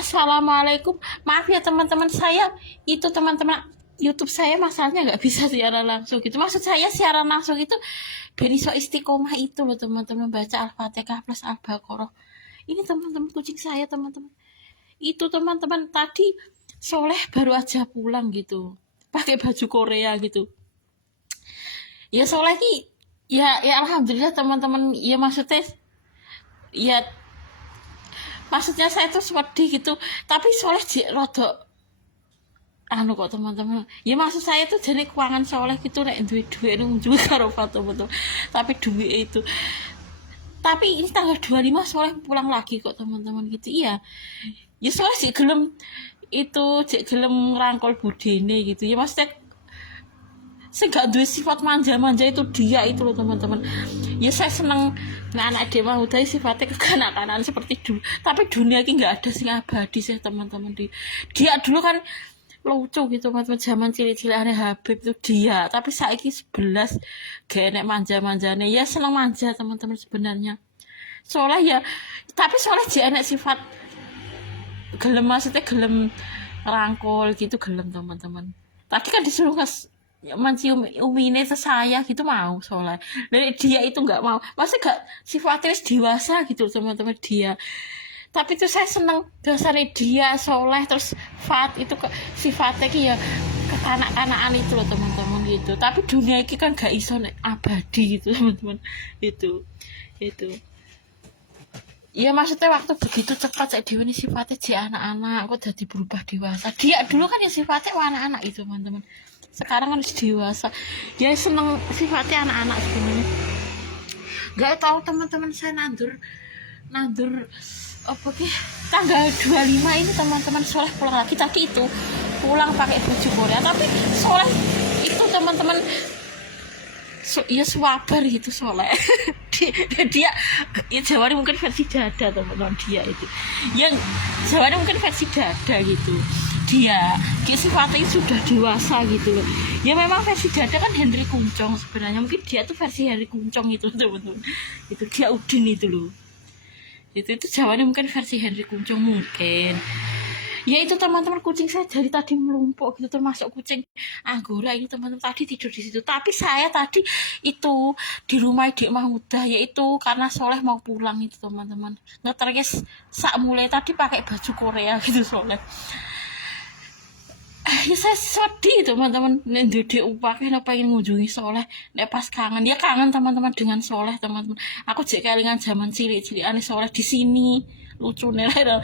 Assalamualaikum. Maaf ya teman-teman saya, itu teman-teman YouTube saya masalahnya nggak bisa siaran langsung gitu. Maksud saya siaran langsung itu dari so istiqomah itu loh teman-teman, baca Al-Fatihah plus Al-Baqarah. Ini teman-teman kucing saya teman-teman. Itu teman-teman tadi Soleh baru aja pulang gitu, pakai baju Korea gitu. Ya Soleh ki, ya alhamdulillah teman-teman. Ya ya maksudnya saya tuh sedih gitu, tapi Soleh rodok anu kok teman-teman. Ya maksud saya tuh jadi keuangan Soleh gitu nek duit-duit nunggu karo Fatum betul. Tapi duit itu. Tapi ini tanggal 25 Soleh pulang lagi kok teman-teman gitu. Iya. Ya Soleh sih gelem itu cek gelem ngerangkul budene gitu. Ya maksudnya saya gak duwe sifat manja-manja itu dia itu loh teman-teman. Ya saya seneng anak Dewa Huda sifatnya kekanak-kanakan seperti dulu. Tapi dunia ini gak ada sing abadi sih teman-teman. Dia dulu kan lucu gitu teman-teman, zaman cilik-cilik aneh Habib itu dia, tapi saiki 11 gak enek manja-manjane. Ya seneng manja teman-teman sebenarnya. Soalnya ya, tapi soalnya dia enek sifat gelem, maksudnya gelem rangkul gitu, gelem teman-teman. Tadi kan disuruh mencium umine saya gitu mau soalnya. Dan dia itu nggak mau, maksudnya gak sifatnya dewasa gitu teman-teman dia. Tapi itu saya seneng dasarnya dia Soleh terus Fat itu sifatnya ya kekanak-kanakan itu loh teman-teman gitu. Tapi dunia ini kan gak iso abadi gitu teman-teman. Itu ya maksudnya waktu begitu cepat saya Dewi ini sifatnya si anak-anak kok jadi berubah dewasa. Dia dulu kan ya sifatnya anak-anak itu teman-teman, sekarang harus dewasa. Dia seneng sifatnya anak-anak sebenarnya. Gak tahu teman-teman, saya nandur apa sih tanggal 25 ini teman-teman Soleh pulang lagi. Tadi itu pulang pakai baju Korea, tapi Soleh itu teman-teman ya swabar gitu Soleh. dia ya Jawanya mungkin versi dada teman-teman, dia itu yang Jawanya mungkin versi dada gitu. Dia sifatnya sudah dewasa gitu loh. Ya memang versi dada kan Henry Kuncong sebenarnya, mungkin dia tuh versi Henry Kuncong itu teman-teman. Itu dia Udin itu loh. Itu Jawanya mungkin versi Henry Kuncong mungkin. Ya itu teman-teman, kucing saya dari tadi melumpuk gitu, termasuk kucing Anggora ini teman-teman tadi tidur di situ. Tapi saya tadi itu di rumah Dik Mahmudah, yaitu karena Soleh mau pulang itu teman-teman. Ngeterkes sak mulai tadi pakai baju Korea gitu Soleh. Ya saya sedih teman-teman, ndek upah kan pengen ngunjungi Soleh. Nek pas kangen, dia kangen teman-teman dengan Soleh teman-teman. Aku jek kelingan zaman cilik-cilik aneh Soleh di sini. Lucu nih lah.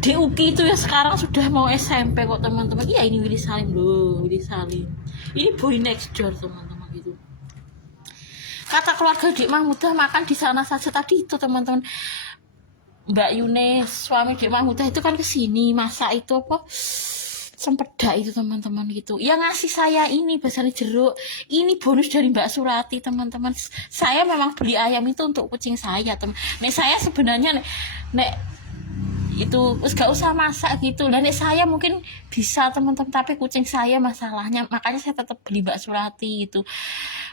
Di UKI itu ya sekarang sudah mau SMP kok teman-teman. Iya ini Willy Salim loh, Willy Salim. Ini boy next door teman-teman gitu. Kata keluarga Dik Mahmudah makan di sana saja tadi itu teman-teman. Mbak Yune suami Dik Mahmudah itu kan kesini masak itu apa? Sempeda itu teman-teman gitu. Ya ngasih saya ini besar jeruk. Ini bonus dari Mbak Surati teman-teman. Saya memang beli ayam itu untuk kucing saya teman. Nek saya sebenarnya nek itu gak usah masak gitu. Dan saya mungkin bisa teman-teman, tapi kucing saya masalahnya, makanya saya tetap beli Mbak Surati itu.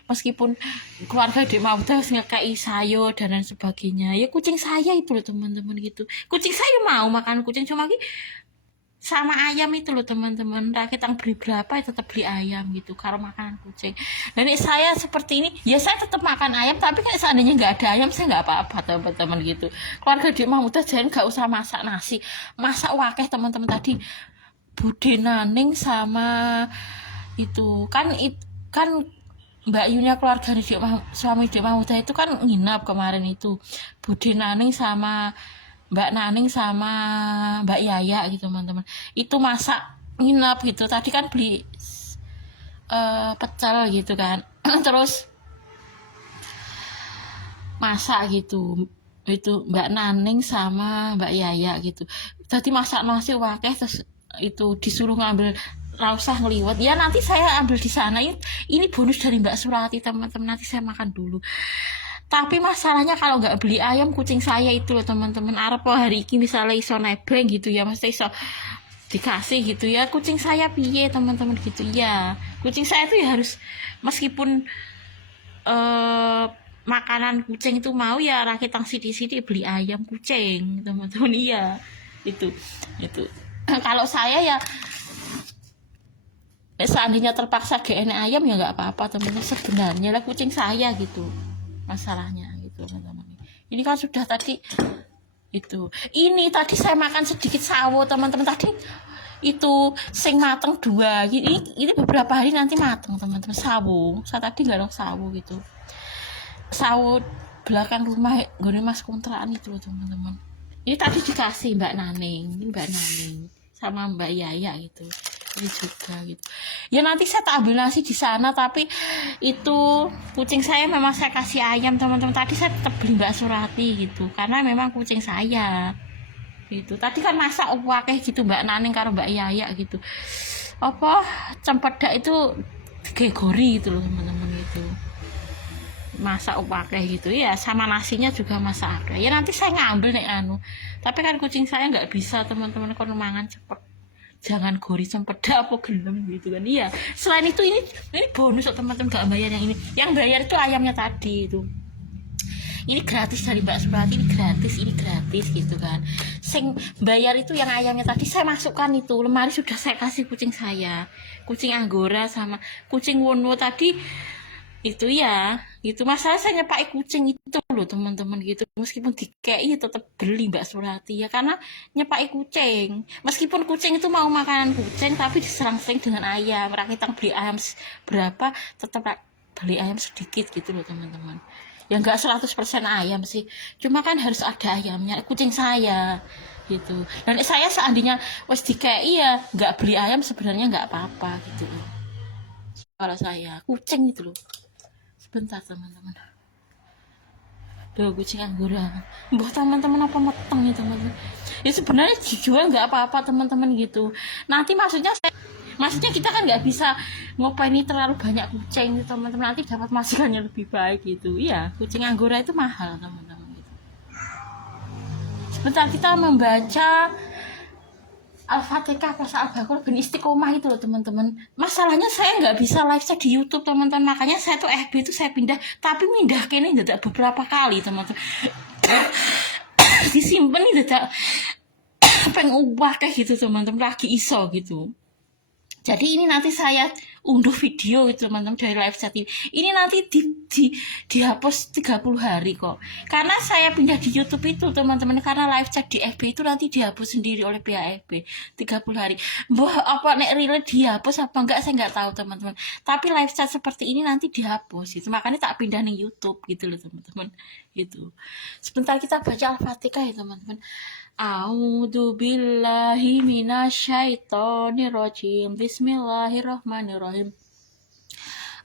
Meskipun keluarga Dik Mahmudah ngekei sayur dan lain sebagainya, ya kucing saya itu loh teman-teman gitu. Kucing saya mau makan kucing, cuma sama ayam itu loh teman-teman. Kita beli berapa ya tetap beli ayam gitu kalau makanan kucing. Dan saya seperti ini ya saya tetap makan ayam, tapi kan seandainya nggak ada ayam saya nggak apa-apa teman-teman gitu. Keluarga Dik Mahmudah jangan nggak usah masak nasi, masak wakeh teman-teman. Tadi Bude Naning sama itu kan Mbak Yunya keluarga suami Dik Mahmudah itu kan nginap kemarin itu. Bude Naning sama Mbak Naning sama Mbak Yaya gitu teman-teman. Itu masak nginap gitu. Tadi kan beli pecel gitu kan. Terus masak gitu. Itu Mbak Naning sama Mbak Yaya gitu. Tadi masak nasi wakeh, terus itu disuruh ngambil rausah ngeliwat. Ya nanti saya ambil di sana. Ini bonus dari Mbak Surati teman-teman. Nanti saya makan dulu. Tapi masalahnya kalau nggak beli ayam kucing saya itu loh teman-teman, arep hari ini misalnya iso nebeng gitu ya, mesti iso dikasih gitu ya. Kucing saya piye teman-teman gitu ya. Kucing saya itu ya harus meskipun makanan kucing itu mau ya rakitang sidi-sidi beli ayam kucing teman-teman. Iya itu kalau saya ya seandainya terpaksa GN ayam ya nggak apa-apa teman-teman, sebenarnya lah kucing saya gitu masalahnya gitu teman-teman. Ini kan sudah tadi ini tadi saya makan sedikit sawo teman-teman, tadi itu sing mateng 2 ini beberapa hari nanti mateng teman-teman. Sawo saya tadi garong sawo gitu, sawo belakang rumah gue mas kontrakan itu teman-teman. Ini tadi dikasih Mbak Naning sama Mbak Yaya gitu, ini juga gitu ya. Nanti saya tak ambil nasi di sana, tapi itu kucing saya memang saya kasih ayam teman-teman. Tadi saya tetap beli Mbak Surati gitu karena memang kucing saya gitu. Tadi kan masak kayak gitu Mbak Naning karo Mbak Yaya gitu, apa cempedak itu gegori gitu loh teman-teman gitu, masak kayak gitu ya, sama nasinya juga masak ada ya. Nanti saya ngambil nih tapi kan kucing saya nggak bisa teman-teman, kalau mangan cepet jangan gori sempeda apa gelem gitu kan. Iya, selain itu ini bonus teman-teman, gak bayar yang ini. Yang bayar itu ayamnya tadi itu, ini gratis dari Mbak Surati, ini gratis gitu kan. Sing bayar itu yang ayamnya tadi saya masukkan itu lemari, sudah saya kasih kucing saya, kucing Anggora sama kucing Wono tadi itu ya gitu. Masalah saya nyepaki kucing itu loh teman-teman gitu, meskipun dikei tetap beli Mbak Surati ya, karena nyepaki kucing, meskipun kucing itu mau makanan kucing tapi diserang-sering dengan ayam. Rakitang beli ayam berapa tetap beli ayam sedikit gitu loh teman-teman ya, enggak 100% ayam sih, cuma kan harus ada ayamnya kucing saya gitu. Dan saya seandainya wes dikei ya enggak beli ayam sebenarnya enggak apa-apa gitu loh. Kalau saya kucing itu loh. Bentar teman-teman, kucing Anggora buat teman-teman apa meteng ya teman-teman ya, sebenarnya dijual nggak apa-apa teman-teman gitu. Nanti maksudnya kita kan nggak bisa ngopeni terlalu banyak kucing gitu teman-teman, nanti dapat masukannya lebih baik gitu ya. Kucing Anggora itu mahal teman-teman gitu. Sebentar kita membaca Al-Fatihah pas Al-Baqarah bin Istiqomah itu loh teman-teman. Masalahnya saya nggak bisa live chat di YouTube teman-teman, makanya saya tuh FB itu saya pindah, tapi pindah kini tidak beberapa kali teman-teman. Disimpan ini tidak pengen kayak gitu teman-teman, lagi iso gitu. Jadi ini nanti saya unduh video itu teman-teman dari live chat ini. Ini nanti dihapus 30 hari kok. Karena saya pindah di YouTube itu teman-teman, karena live chat di FB itu nanti dihapus sendiri oleh pihak FB 30 hari. Apa nek real dihapus apa enggak saya enggak tahu teman-teman. Tapi live chat seperti ini nanti dihapus itu. Makanya tak pindah nih YouTube gitu loh teman-teman. Gitu. Sebentar kita baca Al-Fatihah ya teman-teman. A'udzu billahi minasyaitonir rajim. Bismillahirrahmanirrahim.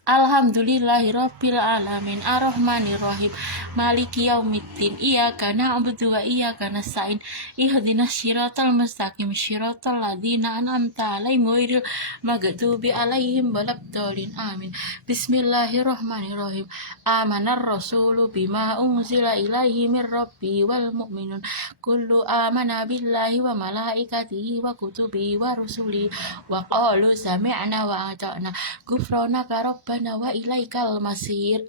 Alhamdulillahirabbil alamin arrahmanirrahim maliki yaumiddin iyyaka na'budu wa iyyaka nasta'in ihdinas siratal mustaqim siratal ladzina an'amta 'alaihim ghairil maghdubi 'alaihim waladdallin amin. Bismillahirrahmanirrahim. Amanar rasulu bima unzila ilaihi mir rabbi wal mu'minun kullu amana billahi wa malaikatihi wa kutubihi wa rusuli wa qalu sami'na wa ata'na ghufranaka rabbana wa ilaikal masir.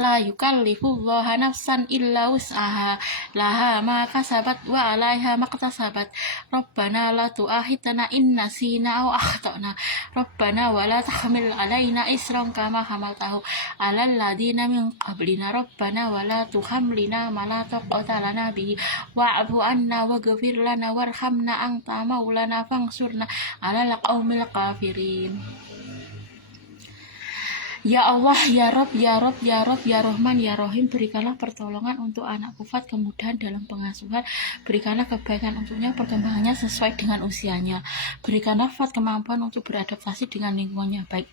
La yukallifullahu nafsan illa wus'aha laha ma kasabat wa 'alaiha maktasabat. Rabbana la tu'akhidna in nasina aw akhtana. Rabbana wa la tahmil 'alaina isran kama hamaltahu 'alal ladzina min qablina. Rabbana wa la tuhammilna ma la taqata lana bihi wa'fu 'anna waghfir lana warhamna anta maulana fansurna 'alal qaumil kafirin. Ya Allah, ya Rob, ya Rob, ya Rob, ya Rahman, ya Rahim, berikanlah pertolongan untuk anak Kufat, kemudahan dalam pengasuhan, berikanlah kebaikan untuknya, perkembangannya sesuai dengan usianya, berikanlah Fat kemampuan untuk beradaptasi dengan lingkungannya baik,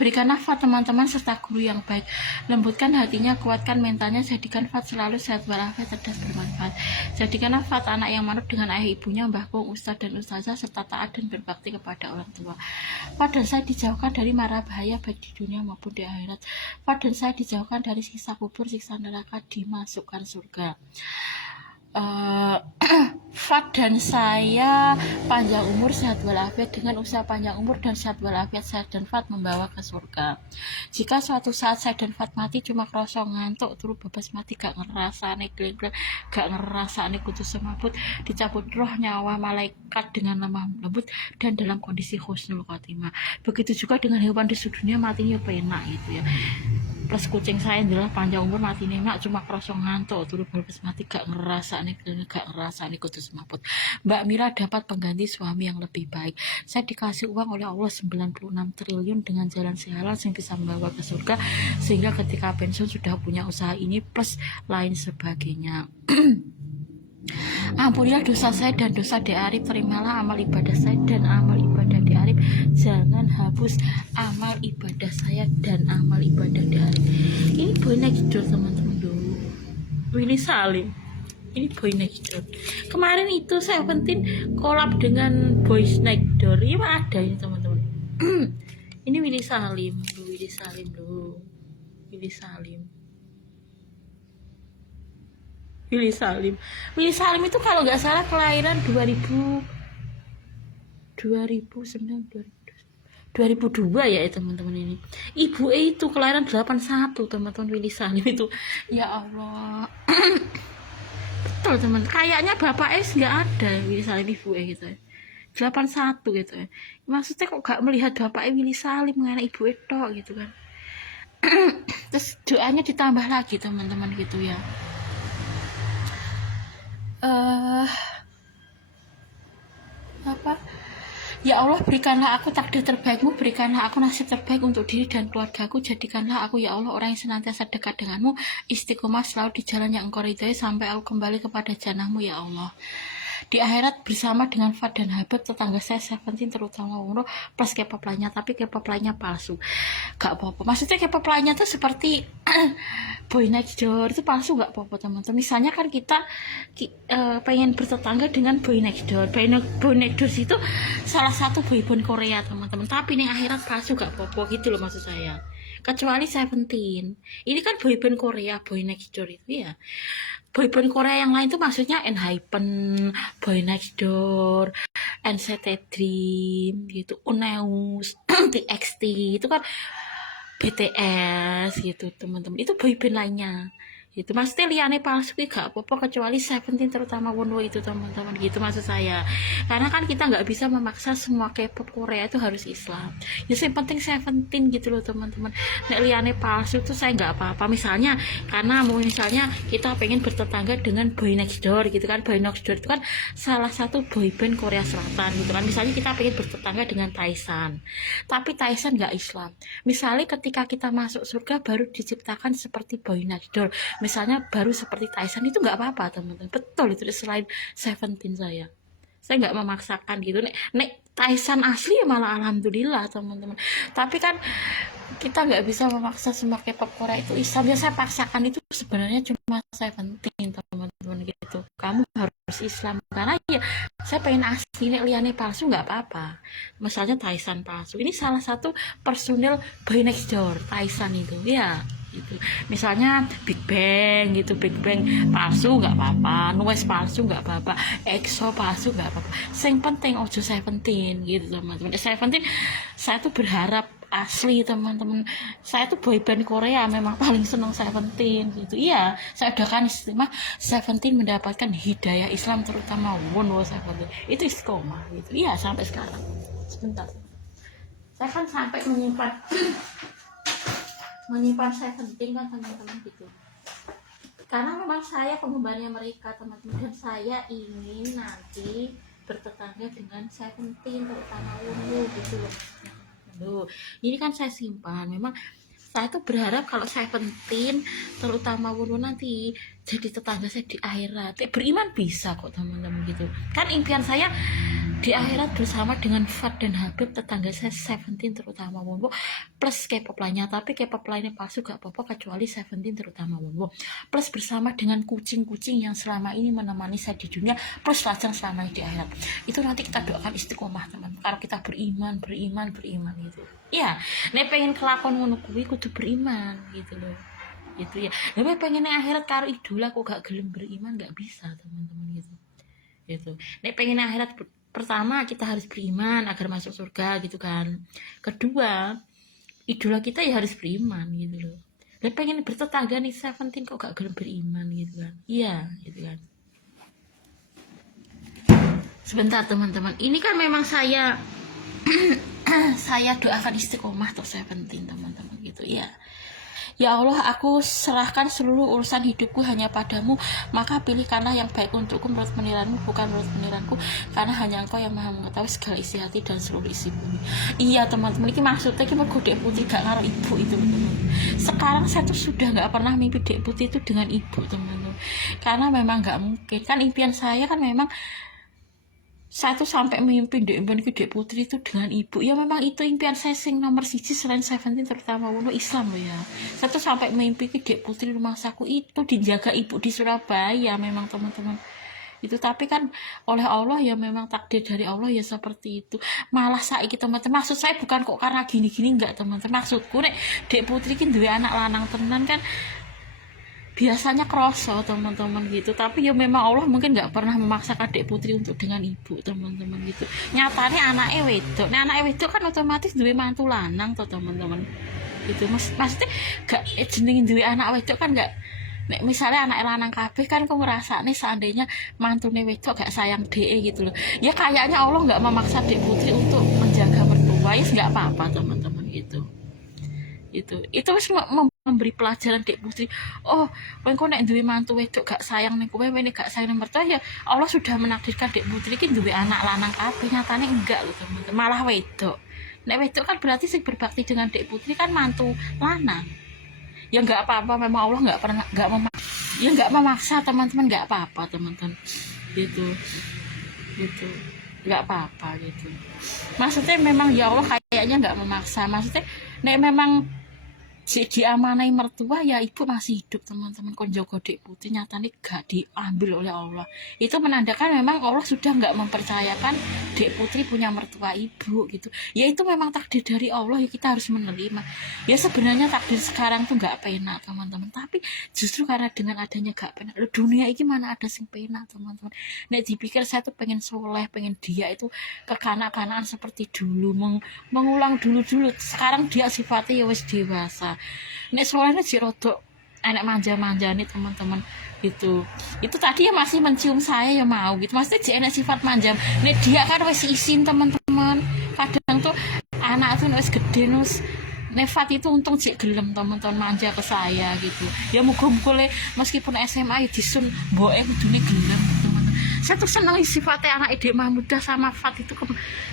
berikanlah Fat teman-teman serta guru yang baik, lembutkan hatinya, kuatkan mentalnya, jadikan Fat selalu sehat walafiat, cerdas, bermanfaat, jadikanlah Fat anak yang manut dengan ayah ibunya, mbah kong, ustaz dan ustazah, serta taat dan berbakti kepada orang tua. Fat dan saya dijauhkan dari mara bahaya baik di dunia maupun di akhirat. Fat dan saya dijauhkan dari siksa kubur, siksa neraka, dimasukkan surga. Fat dan saya panjang umur sehat walafiat, dengan usaha panjang umur dan sehat walafiat saya dan Fat membawa ke surga. Jika suatu saat saya dan Fat mati cuma krosong ngantuk turu bebas mati gak ngerasane gleng-gleng, gak ngerasane kudu semaput, dicabut roh nyawa malaikat dengan lemah lembut dan dalam kondisi husnul khotimah. Begitu juga dengan hewan di dunia matinya penak gitu ya. Plus kucing saya adalah panjang umur mati enak cuma krosong ngantuk turu bebas mati gak ngerasane kudu semaput. Mbak Mira dapat pengganti suami yang lebih baik. Saya dikasih uang oleh Allah 96 triliun dengan jalan halal yang bisa membawa ke surga, sehingga ketika pensiun sudah punya usaha ini plus lain sebagainya. Ampunilah dosa saya dan dosa Dek Arif, terimalah amal ibadah saya dan amal ibadah Dek Arif, jangan hapus amal ibadah saya dan amal ibadah Dek Arif. Ini boy next door teman-teman dulu, Willy Salim. Ini boy next door. Kemarin itu saya penting collab dengan Boys Next Door. Ini ada ini teman-teman. Ini Willy Salim, Willy Salim dulu, Willy Salim. Willy Salim. Willy Salim itu kalau nggak salah kelahiran 2009 2002 ya teman-teman ini. Ibu itu kelahiran 81 teman-teman, Willy Salim itu. Ya Allah. Betul teman. Kayaknya bapak nggak ada Willy Salim ibu gitu. 81 gitu ya. Maksudnya kok gak melihat bapak Willy Salim mengenai ibu itu gitu kan. Terus doanya ditambah lagi teman-teman gitu ya. Apa? Ya Allah, berikanlah aku takdir terbaikmu, berikanlah aku nasib terbaik untuk diri dan keluargaku, jadikanlah aku ya Allah orang yang senantiasa dekat denganmu, istiqomah selalu di jalan yang engkau ridhai sampai aku kembali kepada janahmu ya Allah. Di akhirat bersama dengan Fat dan Habib, tetangga saya Seventeen terutama umroh plus K-pop lainnya, tapi K-pop lainnya palsu. Gak apa-apa. Maksudnya K-pop lainnya tuh seperti Boy Next Door itu palsu, gak apa-apa teman-teman. Misalnya kan kita pengen bertetangga dengan Boy Next Door. Boy Next Door itu salah satu boyband Korea teman-teman. Tapi nih akhirat palsu gak apa-apa gitu loh maksud saya. Kecuali Seventeen. Ini kan boyband Korea, Boy Next Door itu ya. Boyband Korea yang lain tuh maksudnya ENHYPEN, Boy Next Door, NCT Dream gitu, Uneus, TXT itu kan BTS gitu teman-teman. Itu boyband lainnya. Itu maksudnya liane palsu gak apa-apa kecuali Seventeen terutama Wonwo itu teman-teman gitu maksud saya. Karena kan kita nggak bisa memaksa semua K-pop Korea itu harus Islam. Ya yang penting Seventeen gitu loh teman-teman. Nek liane palsu tuh saya nggak apa-apa. Misalnya karena misalnya kita pengen bertetangga dengan Boy Next Door gitu kan. Boy Next Door itu kan salah satu boyband Korea Selatan gitu kan. Misalnya kita pengen bertetangga dengan Taisan, tapi Taisan nggak Islam. Misalnya ketika kita masuk surga baru diciptakan seperti Boy Next Door, misalnya baru seperti Tyson, itu nggak apa-apa teman-teman. Betul itu selain Seventeen saya nggak memaksakan gitu. Nek Tyson asli ya malah alhamdulillah teman-teman. Tapi kan kita nggak bisa memaksa semua K-pop Korea itu Islam. Ya saya paksakan itu sebenarnya cuma Seventeen teman-teman gitu. Kamu harus Islam karena ya saya pengen asli, nek liane palsu nggak apa-apa. Misalnya Tyson palsu, ini salah satu personil Boy Next Door Tyson itu ya gitu. Misalnya Big Bang gitu, Big Bang palsu nggak apa-apa, Noise palsu nggak apa-apa, EXO palsu nggak apa-apa. Yang penting ojo Seventeen gitu teman-teman. Seventeen saya tuh berharap asli teman-teman. Saya tuh boyband Korea memang paling senang Seventeen gitu. Iya, saya doakan istimewa Seventeen mendapatkan hidayah Islam terutama Wonwo Seventeen. Itu istiqomah gitu. Iya, sampai sekarang. Sebentar. Saya kan sampai menyimpan Seventeen kan teman-teman gitu. Karena memang saya penggemarnya mereka teman-teman, dan saya ingin nanti bertetangga dengan Seventeen terutama Wonwo gitu loh. Ini kan saya simpan. Memang saya tuh berharap kalau Seventeen terutama Wonwo nanti jadi tetangga saya di akhirat. Beriman bisa kok teman-teman gitu. Kan impian saya di akhirat bersama dengan Fat dan Habib, tetangga saya Seventeen terutama Wonwo plus K-pop lainnya. Tapi K-pop lainnya palsu gak apa-apa kecuali Seventeen terutama Wonwo plus bersama dengan kucing-kucing yang selama ini menemani saya di dunia plus lajang selama ini di akhirat. Itu nanti kita doakan istiqomah teman. Kalau kita beriman gitu. Iya, nek pengen kelakon ngono kuwi kudu beriman gitu loh. Gitu ya. Tapi pengen akhirat karo idola kok gak gelem beriman, gak bisa teman-teman gitu. gitu. Nek pengen akhirat, pertama kita harus beriman agar masuk surga gitu kan. Kedua, idola kita ya harus beriman gitu loh. Dan pengen bertetangga nih Seventeen kok gak gelem beriman gitu kan. Iya gitu kan. Sebentar teman-teman, ini kan memang saya saya doakan istiqomah untuk Seventeen teman-teman gitu ya. Ya Allah, aku serahkan seluruh urusan hidupku hanya padamu, maka pilihkanlah yang baik untukku menurut penilaianmu, bukan menurut penilaianku, karena hanya engkau yang maha mengetahui segala isi hati dan seluruh isi bumi. Iya teman-teman, ini maksudnya ini mergo Dek Putri gak ngaruh ibu itu teman-teman. Sekarang saya tuh sudah gak pernah mimpi Dek Putri itu dengan ibu teman-teman, karena memang gak mungkin kan. Impian saya kan memang saya tuh sampai mimpi Dek Putri itu dengan ibu. Ya memang itu impian saya sing nomor siji selain Seventeen, terutama Wono Islam loh ya. Saya tuh sampai mimpi Dek Putri rumah saku itu dijaga ibu di Surabaya memang teman-teman. Itu tapi kan oleh Allah ya memang takdir dari Allah ya seperti itu. Malah saiki teman-teman, maksud saya bukan kok karena gini-gini enggak teman-teman. Maksudku nek Dek Putri ki duwe anak lanang tenan kan biasanya kroso teman-teman gitu, tapi ya memang Allah mungkin nggak pernah memaksakan Dek Putri untuk dengan ibu teman-teman gitu. Nyatanya anaknya wedok, nah anaknya wedok kan otomatis duwe mantu lanang tuh teman-teman gitu. Maksudnya gak jenengin duwe anak wedok kan gak, nek misalnya anak lanang kabeh kan kok ngerasa nih seandainya mantune wedok gak sayang DE gitu loh ya. Kayaknya Allah nggak memaksa Dek Putri untuk menjaga mertua, ya nggak apa-apa teman-teman gitu. Itu wis memberi pelajaran Dek Putri. Oh, kowe kok nek duwe mantu wedok gak sayang ning kowe, nek gak sayang mertua ya Allah sudah menakdirkan Dek Putri ki duwe anak lanang kabeh. Nyatane enggak loh teman-teman, malah wedok. Nek wedok kan berarti sing berbakti dengan Dek Putri kan mantu lanang. Ya enggak apa-apa, memang Allah enggak pernah enggak memaksa teman-teman, enggak apa-apa teman-teman. Gitu. Enggak apa-apa gitu. Maksudnya memang ya Allah kayaknya enggak memaksa. Maksudnya nek memang diamanai mertua ya ibu masih hidup teman-teman, kon jogo Dek Putri nyatanya gak diambil oleh Allah. Itu menandakan memang Allah sudah gak mempercayakan Dek Putri punya mertua ibu gitu. Ya itu memang takdir dari Allah ya, kita harus menerima. Ya sebenarnya takdir sekarang tuh gak penak teman-teman, tapi justru karena dengan adanya gak penak dunia ini mana ada sing penak teman-teman. Nek dipikir saya tuh pengen soleh, pengen dia itu kekanak-kanakan seperti dulu, mengulang dulu-dulu. Sekarang dia sifatnya ya wis dewasa. Nek soalnya si rodok anak manja-manja nih teman-teman gitu. Itu tadi ya masih mencium saya ya mau gitu. Maksudnya dia enak sifat manja. Nek dia kan wis isin teman-teman. Kadang tuh anak tuh wis gede nus Nefat itu untung cik gelem teman-teman manja ke saya gitu. Ya muga-muga meskipun SMA ya disun mboke kudune gelem teman-teman. Saya tuh senang sifatnya anak Dek Mahmudah sama Fat itu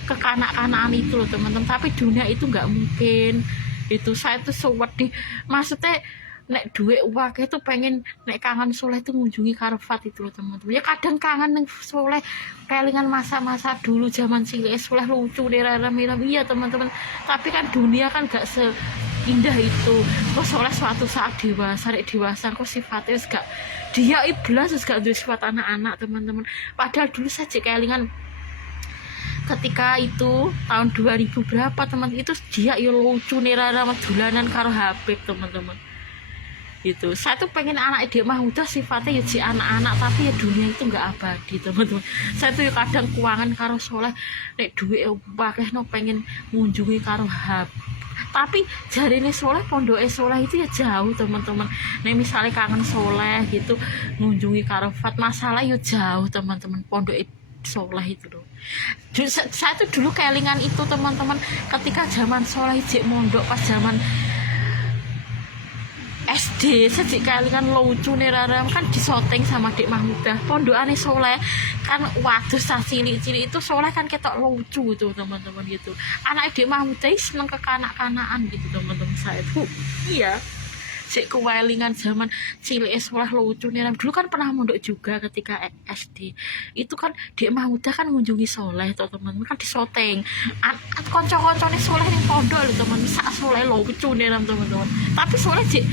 kekanak-kanakan itu loh teman-teman. Tapi dunia itu nggak mungkin. Itu saya tuh sewedih, maksudnya nek duit uang itu pengen nek kangen soleh itu mengunjungi Karfat itu loh teman-teman. Ya kadang kangen neng soleh kelingan masa-masa dulu zaman cilik soleh lucu miram iya teman-teman. Tapi kan dunia kan gak seindah itu. Kok soleh suatu saat dewasa kok sifatnya gak, dia iblis gak ada sifat anak-anak teman-teman. Padahal dulu saja kelingan ketika itu tahun 2000 berapa teman itu dia ya lucu nih rara dolanan karo HP teman-teman gitu. Saya tuh pengen anak Dek Mahmudah sifatnya ya si anak-anak, tapi ya dunia itu nggak abadi teman-teman. Saya tuh ya kadang kuangan karo soleh nek duit wakeh no pengen mengunjungi karo HP, tapi jari ini soleh pondok soleh itu ya jauh teman-teman. Nek misalnya kangen soleh gitu mengunjungi karo Fat masalah ya jauh teman-teman, pondok soleh itu loh. Saya tuh dulu kelingan itu teman-teman ketika zaman soleh cek mondok pas zaman SD sejak kelingan lucu nih rara kan disoteng sama Dek Mahmudah pondokane soleh kan. Waduh sah cilik-cilik itu soleh kan ketok lucu tuh teman-teman gitu. Anak Dek Mahmudah seneng kekanak-kanakan gitu teman-teman. Saya tuh iya cek kewalingan zaman cilik soleh lucu nih. Dulu kan pernah mondok juga ketika SD. Itu kan Dek Mahmudah kan mengunjungi soleh tuh teman-teman, kan disoteng. Konco-koncone soleh ning pondok lho teman, sak soleh lucu nih teman-teman. Tapi soleh cek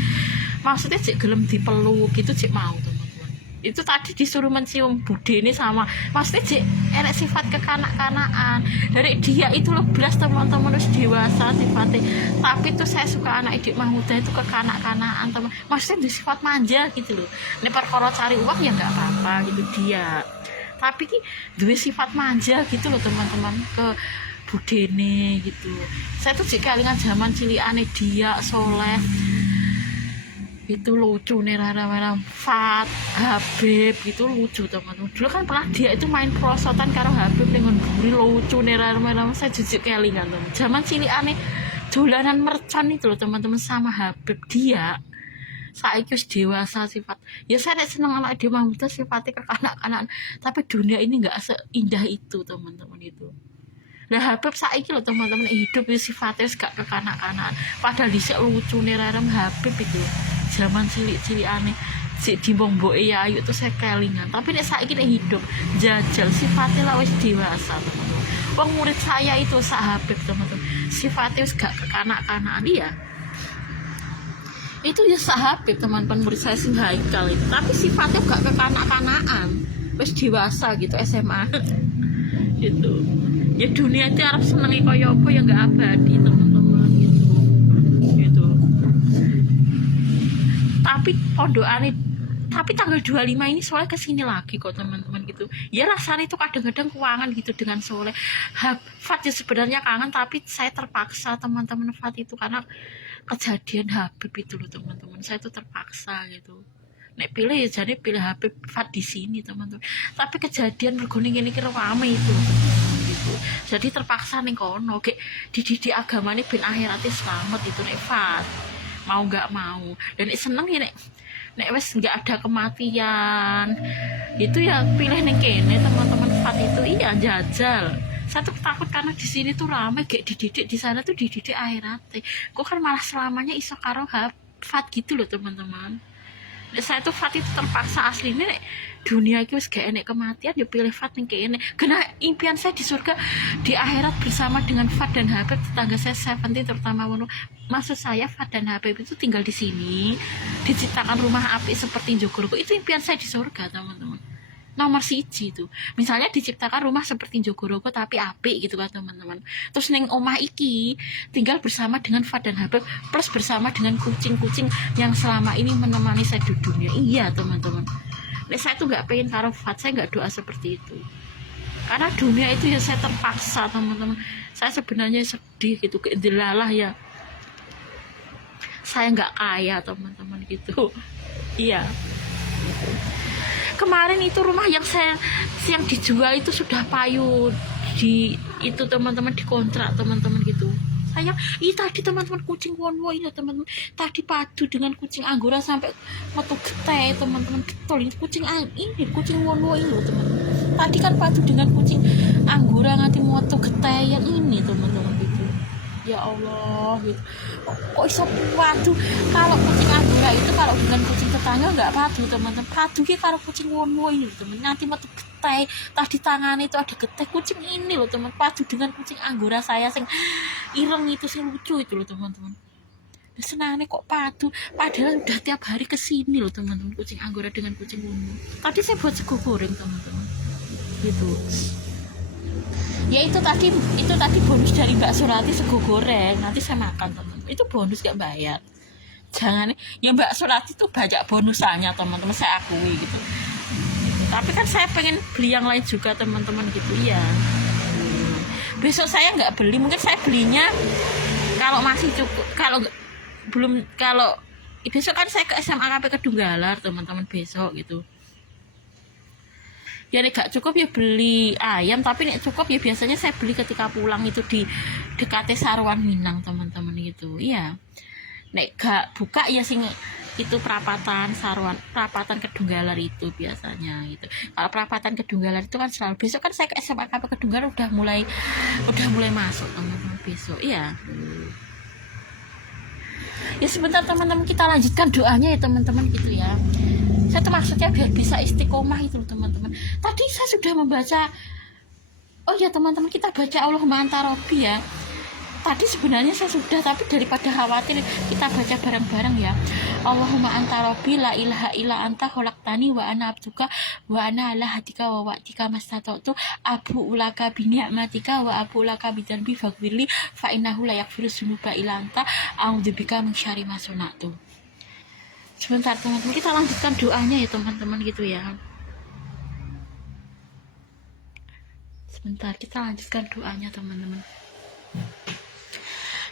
maksudnya cek gelem dipeluk gitu cek mau teman-teman. Itu tadi disuruh mencium bude ini sama maksudnya cek enak sifat kekanak-kanakan dari dia itu loh belas teman-teman harus dewasa sifatnya. Tapi tuh saya suka anak Dek Mahmudah itu kekanak-kanakan teman, maksudnya di sifat manja gitu loh. Ini perkara cari uang ya nggak apa-apa gitu dia tapi ki duwe sifat manja gitu loh teman-teman ke budene gitu. Saya tuh jek kelingan zaman cilikane dia Soleh itu lucu nih, rara-rara Fat Habib gitu lucu teman-teman. Dulu kan pernah dia itu main prosotan karo Habib dengan buri lucu nih, rara-rara saya jujur kelingan teman. Zaman cilikane dolanan mercon itu loh teman-teman sama Habib. Dia saiki wis dewasa sifat. Ya saya seneng anak dia muda sifatnya kekanak-kanakan, tapi dunia ini nggak seindah itu teman-teman itu. Nah Habib saiki loh teman-teman hidup sifatnya gak kekanak-kanakan. Padahal dhisik lucu nih rarem Habib itu. Zaman cilik-cilik aneh sik dimbong ya ayu tuh saya kelingan. Tapi nek saiki nek hidup jajal sifatnya lah wis dewasa teman-teman. Wong murid saya itu Habib teman-teman. Sifatnya wis gak kekanak-kanakan dia. Itu ya Habib teman-teman murid saya sing Haikal itu. Tapi sifatnya gak kekanak-kanakan. Wis dewasa gitu SMA. Gitu. Ya dunia itu harus senengi kaya apa ya gak abadi teman-teman gitu. Gitu. Tapi pondokane tapi tanggal 25 ini soalnya kesini lagi kok teman-teman gitu. Ya rasanya itu kadang-kadang keuangan gitu dengan Soleh. Fat ya sebenarnya kangen, tapi saya terpaksa teman-teman Fat itu karena kejadian Habib itu loh teman-teman. Saya tuh terpaksa gitu. Nek pilih ya jadi pilih Habib Fat di sini teman-teman. Tapi kejadian mergoning ini kira rame itu gitu. Jadi terpaksa nih kono kayak dididik agama nih ben akhiratnya selamat itu nek Fat. Mau nggak mau, dan seneng ya nek wes nggak ada kematian itu ya pilih nih kene teman-teman Fat itu. Iya jajal. Saya tuh takut karena di sini tuh ramai kayak dididik, di sana tuh dididik akhiratnya. Kok kan malah selamanya iso karo Fat gitu loh teman-teman. Saya tuh Fat itu terpaksa aslinya nek dunia itu gak enek kematian ya pilih Fat nih kene. Karena impian saya di surga di akhirat bersama dengan Fat dan Habib tetangga saya 70 terutama Wono. Maksud saya Fat dan Habib itu tinggal di sini diciptakan rumah api seperti Jogorogo. Itu impian saya di surga teman-teman. Nomor siji itu misalnya diciptakan rumah seperti Jogorogo tapi api gitu kan teman-teman. Terus neng omah iki tinggal bersama dengan Fat dan Habib plus bersama dengan kucing-kucing yang selama ini menemani saya di dunia. Iya teman-teman. Saya tuh nggak pengen karo Fat, saya nggak doa seperti itu karena dunia itu ya saya terpaksa teman-teman. Saya sebenarnya sedih gitu keidilalah ya saya nggak kaya teman-teman gitu. Iya gitu. Kemarin itu rumah yang dijual itu sudah payu di itu teman-teman dikontrak teman-teman gitu. Saya tadi teman-teman kucing wonwo ini teman-teman tadi padu dengan kucing anggora sampai metu gete teman-teman getol ini kucing wonwo ini teman-teman. Tadi kan padu dengan kucing anggora nganti metu gete yang ini teman-teman gitu. Ya Allah gitu. Kok iso padu kalau kucing anggora itu kalau dengan kucing tetangga nggak padu teman-teman. Padu ki karo kucing wonwo ini teman nanti metu geteh. Tadi tangannya itu ada geteh kucing ini loh teman padu dengan kucing anggora saya sing ireng itu sing lucu itu loh teman-teman. Senangnya kok padu padahal udah tiap hari kesini loh teman-teman kucing anggora dengan kucing wonwo. Tadi saya buat sego goreng teman-teman gitu. Ya itu tadi bonus dari Mbak Surati sego goreng nanti saya makan teman-teman. Itu bonus gak bayar. Jangan ya Mbak Surati tuh banyak bonusannya teman-teman saya akui gitu. Tapi kan saya pengen beli yang lain juga teman-teman gitu ya. Besok saya nggak beli, mungkin saya belinya kalau masih cukup, kalau besok kan saya ke SMA KP Kedunggalar teman-teman besok gitu. Ya nek gak cukup ya beli ayam, tapi nek cukup ya biasanya saya beli ketika pulang itu di dekat Saruan Minang teman-teman gitu. Iya. Nek gak buka ya sing itu perapatan Kedunggalar itu biasanya gitu. Kalau perapatan Kedunggalar itu kan selalu besok kan saya ke SMA KP Kedunggalar udah mulai masuk teman-teman besok. Iya. Ya sebentar teman-teman kita lanjutkan doanya ya teman-teman gitu ya. Saya tuh maksudnya biar bisa istiqomah itu teman-teman. Tadi saya sudah membaca, oh ya teman-teman kita baca Allahumma anta robbi ya. Tadi sebenarnya saya sudah, tapi daripada khawatir kita baca bareng-bareng ya. Allahumma anta robbi la ilaha illa anta khalaqtani wa ana abduka wa ana ala hadika wa wa'dika mastata'tu abu ulaka bi ni'matika wa abu ulaka bi dzanbi faghfirli fa innahu la yaghfiru dzunuba illa anta a'udzubika min syarri ma sana'tu. Sebentar teman-teman kita lanjutkan doanya ya teman-teman gitu ya. Sebentar, kita lanjutkan doanya teman-teman.